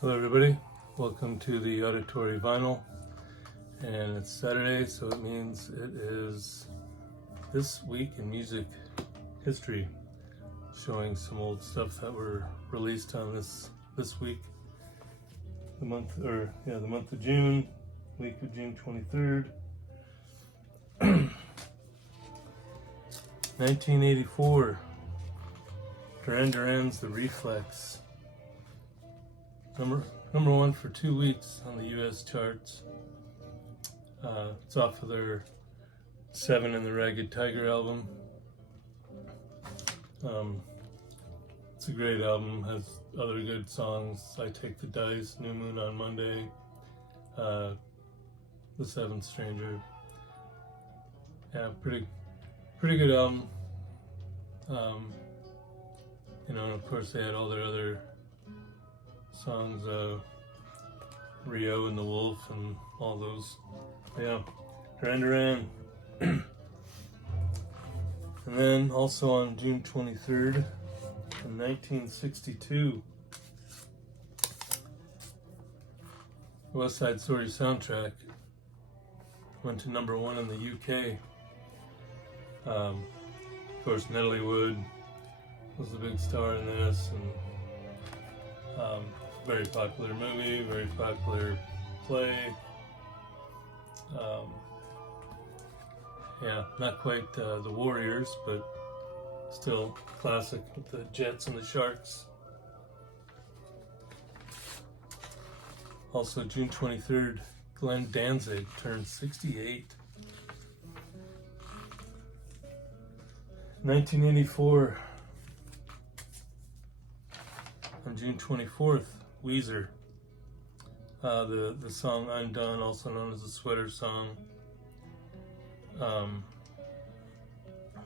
Hello everybody, welcome to the Auditory Vinyl, and it's Saturday, so it means it is This Week in Music History, showing some old stuff that were released on this week, the month of June, week of June 23rd. 1984, Duran Duran's The Reflex. Number one for 2 weeks on the U.S. charts. It's off of their Seven and the Ragged Tiger album. It's a great album, has other good songs. I Take the Dice, New Moon on Monday, The Seventh Stranger. Yeah, pretty good album. And of course they had all their other songs, Rio and the Wolf and all those. Yeah, Duran Duran. And then also on June 23rd in 1962, West Side Story soundtrack went to number one in the UK. Of course, Natalie Wood was the big star in this, and very popular movie, very popular play. Yeah, not quite The Warriors, but still classic with the Jets and the Sharks. Also, June 23rd, Glenn Danzig turned 68. 1984, on June 24th, Weezer. The song I'm Done, also known as the Sweater Song,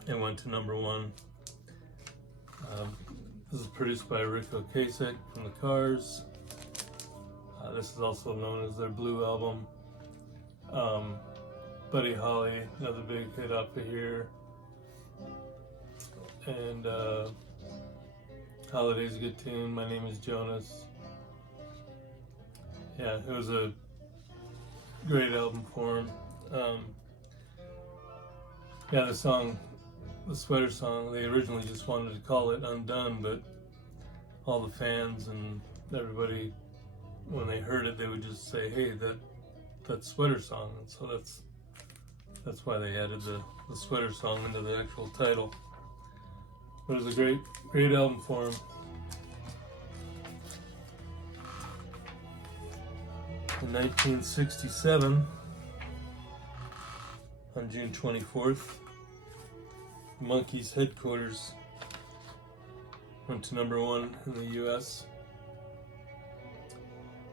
it went to number one. This is produced by Rick Ocasek from the Cars. This is also known as their Blue album. Buddy Holly, another big hit off of here. And Holiday's a good tune. My Name is Jonas. Yeah, it was a great album for him. Yeah, the song, the Sweater Song, they originally just wanted to call it Undone, but all the fans and everybody, when they heard it, they would just say, "Hey, that Sweater Song." And so that's why they added the Sweater Song into the actual title. But it was a great album for him. In 1967, on June 24th, Monkees Headquarters went to number one in the US.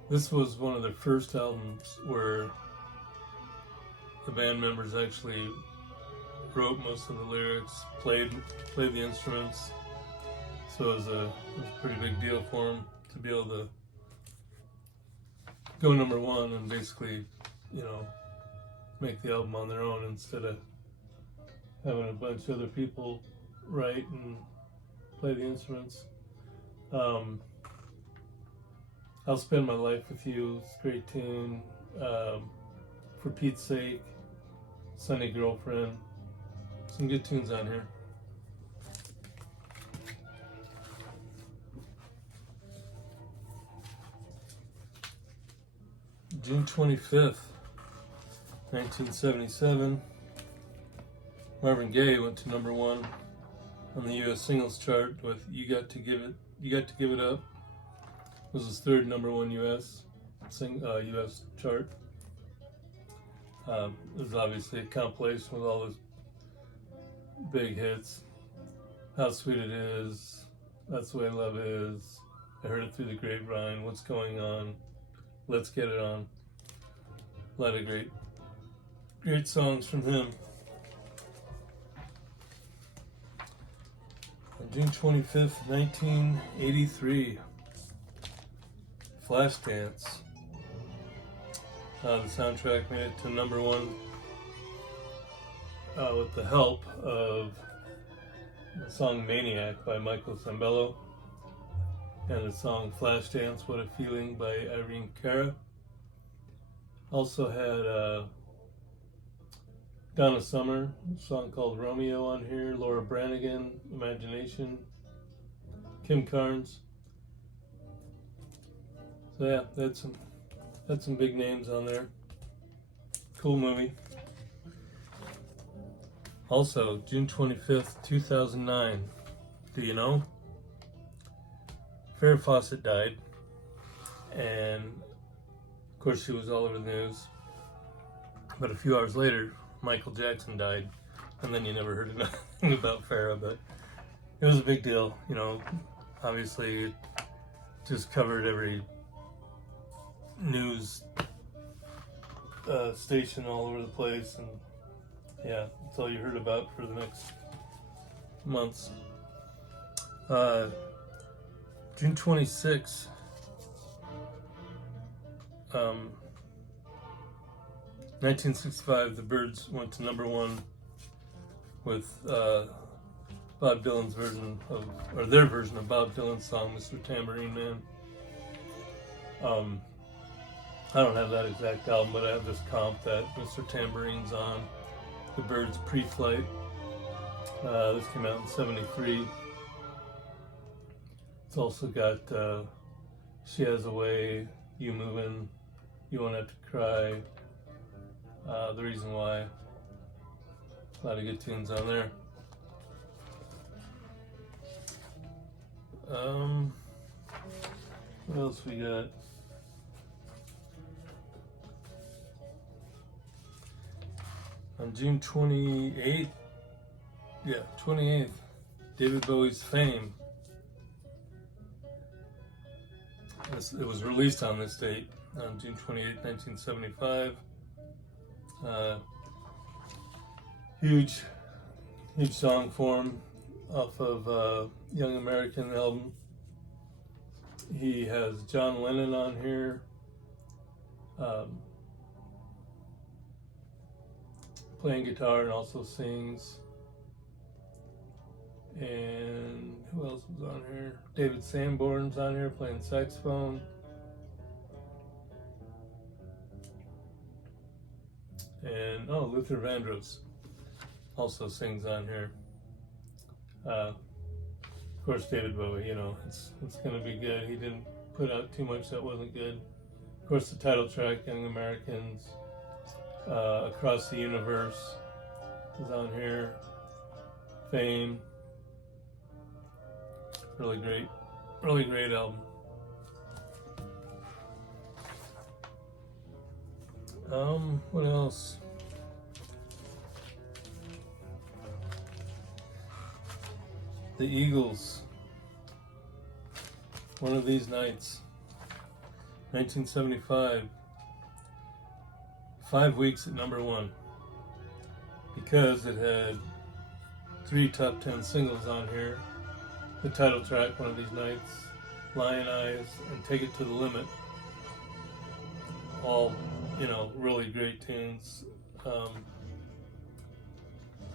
This was one of their first albums where the band members actually wrote most of the lyrics, played the instruments, so it was a pretty big deal for them to be able to go number one and basically, make the album on their own instead of having a bunch of other people write and play the instruments. I'll Spend My Life With You, it's a great tune. For Pete's Sake, Sunny Girlfriend. Some good tunes on here. June 25th, 1977, Marvin Gaye went to number one on the U.S. singles chart with You Got to Give It Up. It was his third number one U.S. chart. It was obviously a compilation with all those big hits. How Sweet It Is, That's the Way Love Is, I Heard It Through the Grapevine, What's Going On, Let's Get It On. A lot of great songs from him. On June 25th, 1983, Flashdance. The soundtrack made it to number one with the help of the song Maniac by Michael Sembello. and the song Flashdance, What a Feeling by Irene Cara. Also had Donna Summer, a song called Romeo on here, Laura Branigan, Imagination, Kim Carnes. So yeah, had some big names on there. Cool movie. Also, June 25th, 2009. Do you know? Farrah Fawcett died. And of course she was all over the news. But a few hours later, Michael Jackson died. And then you never heard anything about Farrah, but it was a big deal. You know, obviously it just covered every news station all over the place, and yeah, that's all you heard about for the next months. June 26th, 1965, the Byrds went to #1 with Bob Dylan's version of, or their version of Bob Dylan's song, Mr. Tambourine Man. I don't have that exact album, but I have this comp that Mr. Tambourine's on, the Byrds Pre-Flight. This came out in '73. It's also got She Has a Way, You Movin', You Won't Have to Cry, The Reason Why. A lot of good tunes on there. What else we got? On June 28th, 28th, David Bowie's Fame. It was released on this date, on June 28th, 1975. Huge song for him off of Young American album. He has John Lennon on here. Playing guitar and also sings. And who else was on here? David Sanborn's on here playing saxophone. And Luther Vandross also sings on here. Of course, David Bowie, you know, it's gonna be good. He didn't put out too much that wasn't good. Of course, the title track, Young Americans, Across the Universe is on here. Fame. Really great album. What else? The Eagles. One of These Nights. 1975. 5 weeks at #1. Because it had 3 top 10 singles on here. The title track, One of These Nights, Lion Eyes, and Take It to the Limit. All, you know, really great tunes.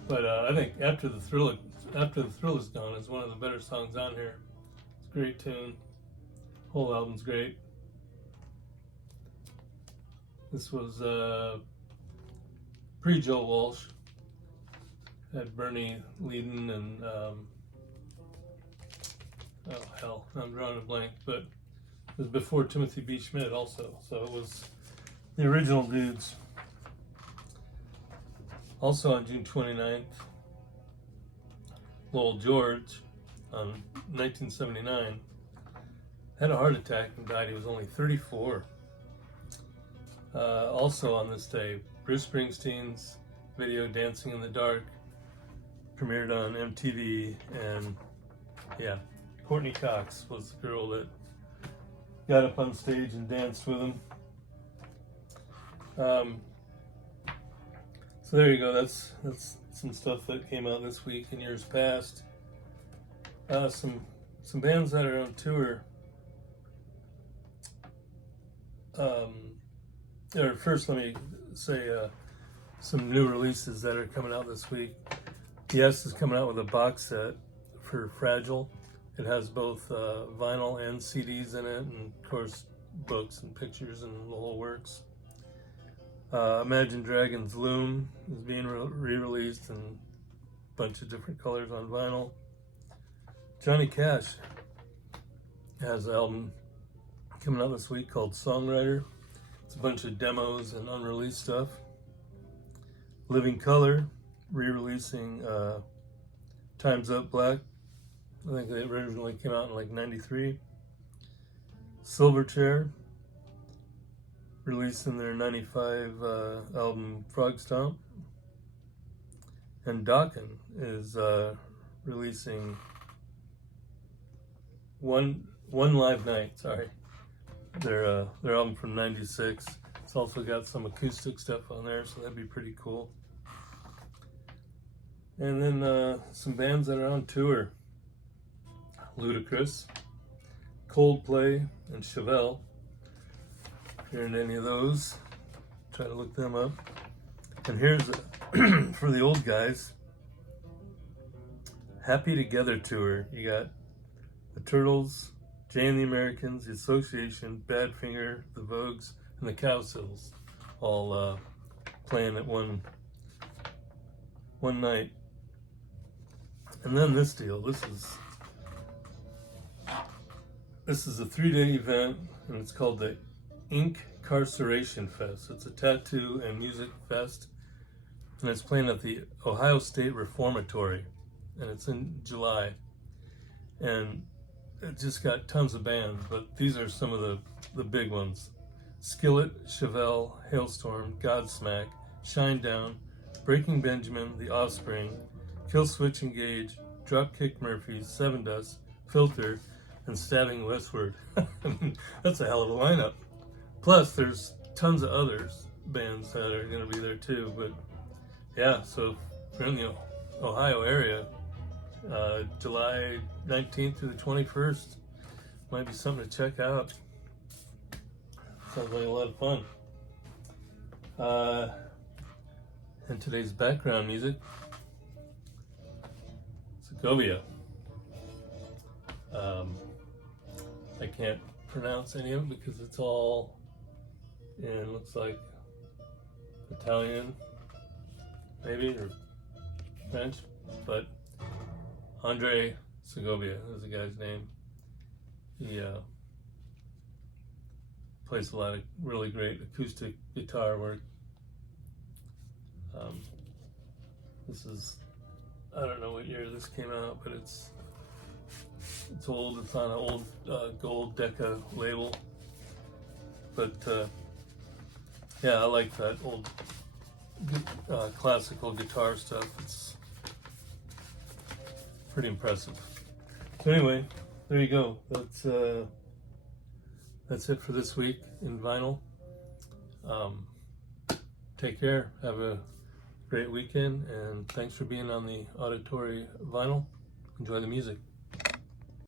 But I think After the Thrill Is Gone is one of the better songs on here. It's a great tune. Whole album's great. This was pre-Joe Walsh. Had Bernie leading and I'm drawing a blank, but it was before Timothy B. Schmidt also, so it was the original dudes. Also on June 29th, Lowell George, 1979, had a heart attack and died. He was only 34. Also on this day, Bruce Springsteen's video Dancing in the Dark premiered on MTV, and yeah, Courtney Cox was the girl that got up on stage and danced with him. So there you go. That's some stuff that came out this week and years past. Some bands that are on tour. First, let me say some new releases that are coming out this week. Yes is coming out with a box set for Fragile, It has both vinyl and CDs in it, and of course books and pictures and the whole works. Imagine Dragons Loom is being re-released in a bunch of different colors on vinyl. Johnny Cash has an album coming out this week called Songwriter. It's a bunch of demos and unreleased stuff. Living Colour re-releasing Time's Up Black. I think they originally came out in like '93. Silverchair releasing their '95 album Frog Stomp. And Dokken is releasing One Live Night, their album from '96. It's also got some acoustic stuff on there, so that'd be pretty cool. And then some bands that are on tour. Ludacris, Coldplay, and Chevelle. If you're into any of those, try to look them up. And here's for the old guys, Happy Together Tour. You got the Turtles, Jay and the Americans, the Association, Badfinger, the Vogues, and the Cowsills, all playing at one night. And then this deal. This is a 3-day event, and it's called the Inkcarceration Fest. It's a tattoo and music fest, and it's playing at the Ohio State Reformatory, and it's in July. And it just got tons of bands, but these are some of the big ones. Skillet, Chevelle, Hailstorm, Godsmack, Shinedown, Breaking Benjamin, The Offspring, Killswitch Engage, Dropkick Murphys, Sevendust, Filter, and Stabbing Westward. I mean, that's a hell of a lineup. Plus, there's tons of others bands that are going to be there too. But yeah, so if you're in the Ohio area, July 19th through the 21st might be something to check out. Sounds like a lot of fun. And today's background music, Segovia. I can't pronounce any of it because it's all in, looks like Italian, maybe, or French, but Andre Segovia is the guy's name. He plays a lot of really great acoustic guitar work. This is, I don't know what year this came out, but it's old. It's on an old gold Decca label. But yeah, I like that old classical guitar stuff. It's pretty impressive. So anyway, there you go. That's it for this week in vinyl. Take care. Have a great weekend, and thanks for being on the Auditory Vinyl. Enjoy the music.